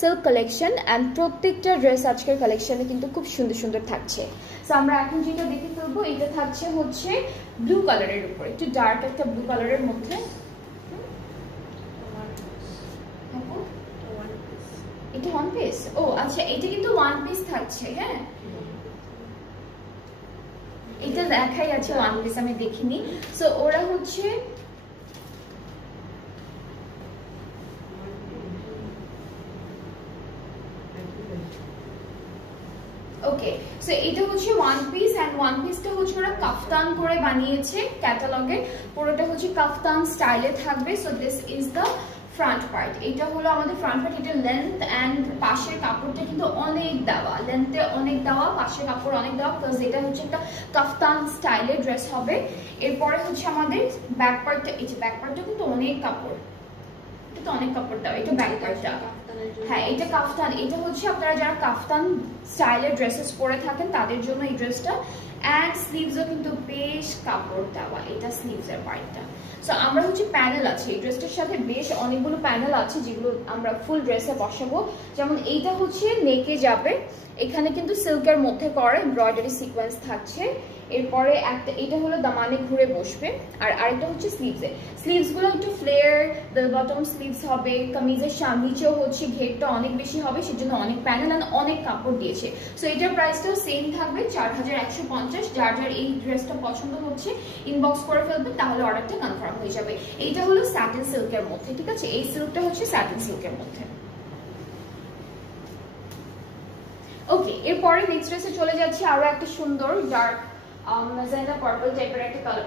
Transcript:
Silk collection and প্রত্যেকটা dress আজকের কালেকশনে কিন্তু খুব সুন্দর সুন্দর থাকছে। সো আমরা এখন যেটা দেখে ফেলবো, এটা থাকছে হচ্ছে ব্লু কালারের উপর, একটু ডার্ক একটা ব্লু কালারের মধ্যে। এটা ওয়ান পিস? ও আচ্ছা, এটা কিন্তু ওয়ান পিস থাকছে। হ্যাঁ, এটা দেখাই আছে ওয়ান পিস, আমি দেখিনি। সো ওরা হচ্ছে ওকে, সো এটা হচ্ছে ওয়ান পিস অ্যান্ড ওয়ান পিসটা হচ্ছে ওরা কাফতান করে বানিয়েছে ক্যাটালগে, পুরোটা হচ্ছে কাফতান স্টাইলে থাকবে। So this is the front part, এটা হলো আমাদের ফ্রন্ট পার্ট। এটা লেন্থ অ্যান্ড পাশের কাপড়টা কিন্তু অনেক দেওয়া, লেন্থে অনেক দেওয়া, পাশের কাপড় অনেক দেওয়া, প্লাস এটা হচ্ছে একটা কাফতান স্টাইলের ড্রেস হবে। এরপরে হচ্ছে আমাদের ব্যাক পার্টটা, এই যে ব্যাক পার্টটা কিন্তু অনেক কাপড়, এটা তো অনেক কাপড় দেওয়া, এটা ব্যাক পার্টটা। হ্যাঁ, এটা কাফতান, এটা হচ্ছে আপনারা যারা কাফতান স্টাইলের ড্রেসেস পরে থাকেন তাদের জন্য এই ড্রেসটা। অ্যান্ড স্লিভসও কিন্তু বেশ কাপড় দেওয়া, এটা স্লিভসের পার্টটা। সো আমরা হচ্ছে প্যানেল আছে এই ড্রেসটার সাথে, বেশ অনেকগুলো প্যানেল আছে যেগুলো আমরা ফুল ড্রেসে বসাবো। যেমন এইটা হচ্ছে নেকে যাবে, এখানে কিন্তু সিল্কের মধ্যে করা এমব্রয়ডারি সিকোয়েন্স থাকছে। এরপরে একটা এটা হলো দামানে ঘুরে বসবে, আর আরেকটা হচ্ছে স্লিভসে, স্লিভসগুলো একটু ফ্লেয়ার বেল বটম স্লিভস হবে। কামিজের নিচেও হচ্ছে ঘেরটা অনেক বেশি হবে, সেজন্য অনেক প্যানেল আর অনেক কাপড় দিয়েছে। সো এটার প্রাইসটাও সেম থাকবে 4150। যার যার এই ড্রেসটা পছন্দ হচ্ছে ইনবক্স করে ফেলবেন, তাহলে অর্ডারটা কনফার্ম হয়ে যাবে। এইটা হলো স্যাটিন সিল্কের মধ্যে, ঠিক আছে? এই সিল্কটা হচ্ছে স্যাটিন সিল্কের মধ্যে। ওকে, এরপরে নেক্সট ড্রেসে চলে যাচ্ছি, আরো একটা সুন্দর ডার্ক ম্যাজেন্টা পার্পল টাইপের একটা কালার।